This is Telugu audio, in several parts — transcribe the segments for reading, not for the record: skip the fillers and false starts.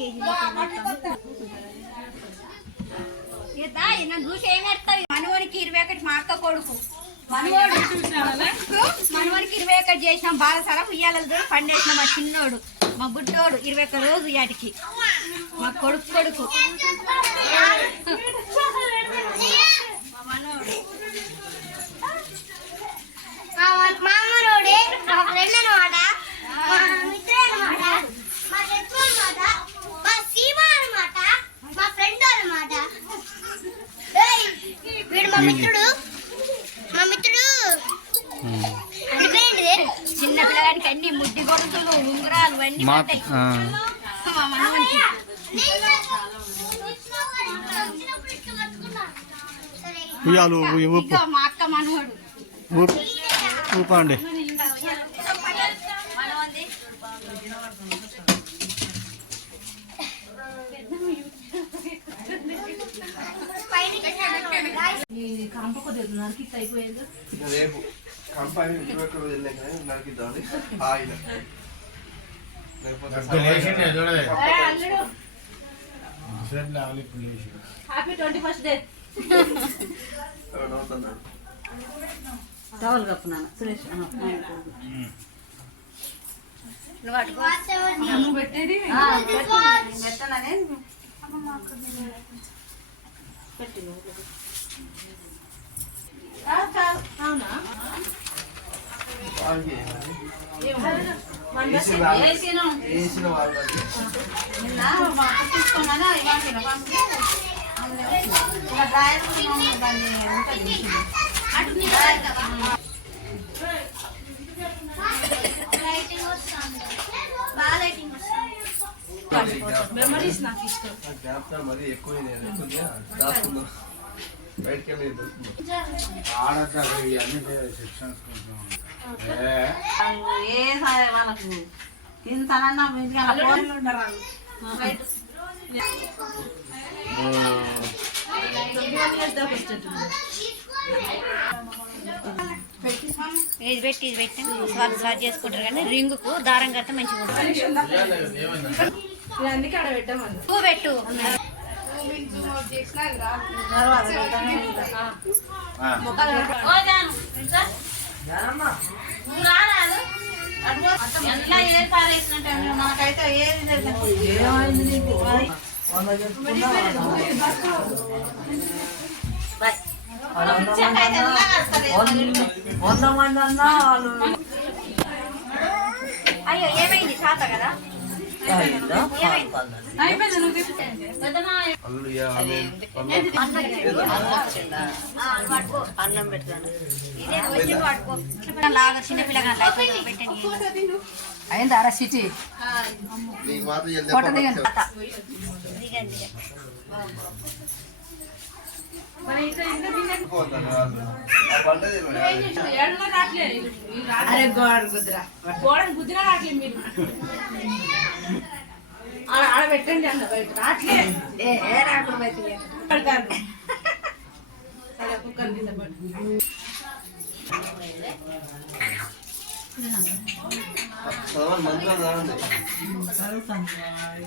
కేజీ చూసి ఏం పెడతావు మనవాడికి 21 మా అక్క కొడుకు మనవాడికి 21 చేసినాం బాలసరం ఉయ్యాలతో పండేసిన మా చిన్నోడు మా బుడ్డోడు 21 రోజు వాటికి మా కొడుకు మా మనోడు చిన్న పిల్లగాడికి అన్ని ముడ్డి గొంతులు ఉంగరాలు అన్ని మా అక్క మనోడు ఊపండి హ్యాపీ 21st డే టవల్ కప్పున్నాను సురేష్ పెట్టేది పెట్టననే పెట్టి అవునా తీసుకున్నాను మెమరీస్ నాకు ఇష్టం మరి ఎక్కువ బయటకి ఏ వాళ్ళకు తింటానన్నా ఇది పెట్టి వాళ్ళు స్వాట్ చేసుకుంటారు కానీ రింగుకు దారం కడితే మంచిగా పువ్వు పెట్టు మనకైతే ఏది 100 మంది అన్నా వాళ్ళు అయ్యో ఏమైంది చేత కదా అన్నం పెడతాను చిన్నపిల్లగా అయింది అర సిటీ ఫోటో దిగండి అరే గోడ గుద్దురా రాట్లే మీరు ఆడ పెట్టండి అన్న బయట రాట్లే రాకుండా బయట పెడతారు సరే కుక్కర్ కింద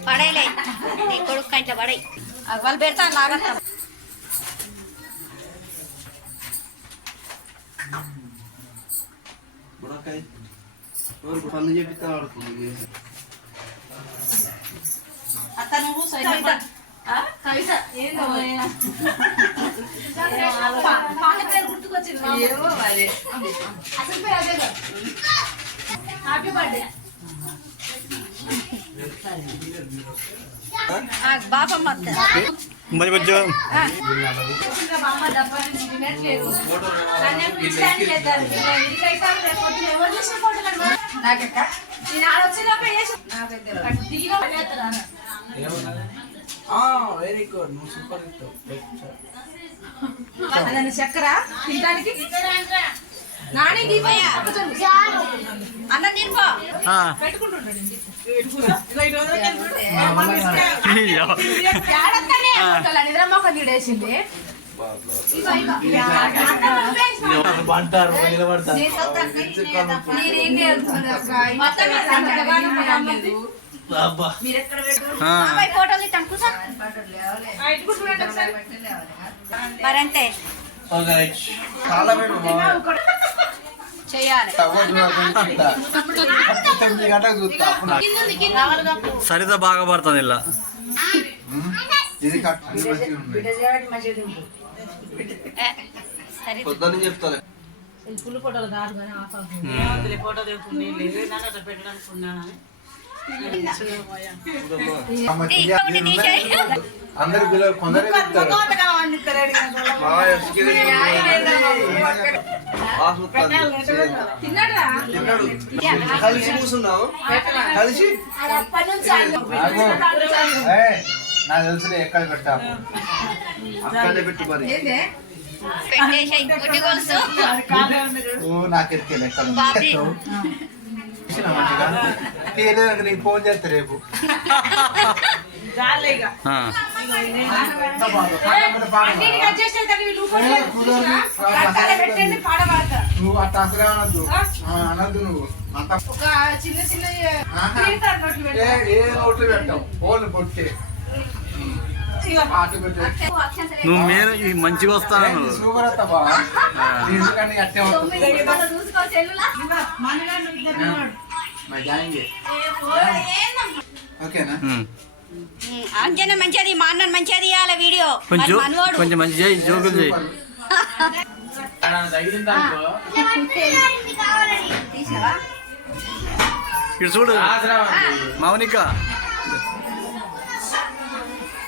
పడేలే నీ కొడుకు కంటే పడై వాళ్ళు పెడతాను లాగంతా పనులు చెప్పిస్తా ఆడుతుంది అతను కవిత గుర్తుకొచ్చింది అసలు పేరు అదే కదా హ్యాపీ బర్త్డే బాపమ్మ మరి కొంచెం వెరీ గుడ్ నువ్వు సూపర్ చక్కెర తినడానికి నాని అన్న నేను పెట్టుకుంటుండండి నిద్రమ్మొక్క చూడేసింది అబ్బా బాబాయ్ ఫోటోలు ఇస్తాను కూర్చో మరంతే చాలా పెట్టు చెయ్యాలి సరిత బాగా పడుతుంది ఇలా ఇది కట్ సరే పొద్దున్న చెప్తాను ఫుల్ ఫోటోలు కాదు కానీ ఆఫ్ ఫోటో తెచ్చుకుని నన్ను అట్లా పెట్టడానికి ఉన్నానని అందరు పిల్లలు కొందరే చెప్తారు తిన్నాడు కలిసి కూర్చున్నావు కలిసి నాకు తెలుసులే ఎక్కడ పెట్టాము అక్కడే పెట్టి మరి పెట్టేసాయి గుడ్డి గొలుసు ఓ నాకు ఎరికేది ఎక్కడ బాబీ మంచిగా తీయలేదంటే నీకు ఫోన్ చేస్తా రేపు నువ్వు అట్లా అసలే అనద్దు అనద్దు నువ్వు అంత ఏ నోట్లు పెట్టావు ఫోన్ కొట్టే నువ్వు నేను మంచిగా వస్తాను సూపర్ వస్తా బా ఎందుకంటే అట్టే అవుతుంది ఓకేనా అంజన మంచిది మా అన్న మంచిది ఇవ్వాలి వీడియో కొంచెం మనోడు కొంచెం మంచి చేయి జోకులు చేయి తీసినవా ఇటు చూడు మౌనిక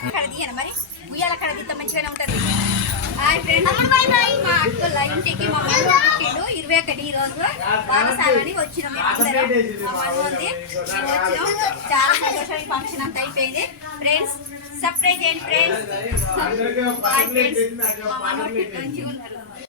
అక్కడ తీయను మరి ఉయ్యాల అక్కడ తీస్తే మంచిగానే ఉంటుంది హాయ్ ఫ్రెండ్స్ మా అక్కల ఇంటికి మా మనోడు పుట్టిండు 21 ఈ రోజు బాలసాలని వచ్చినాం మేము అందరం మా మనోడిది మేము వచ్చినాం చాలా సంతోషానికి ఫంక్షన్ అంతా అయిపోయింది ఫ్రెండ్స్ సర్ప్రైజ్ చేయండి ఫ్రెండ్స్ హాయ్ ఫ్రెండ్స్ మా మనోడు మంచిగా ఉన్నారు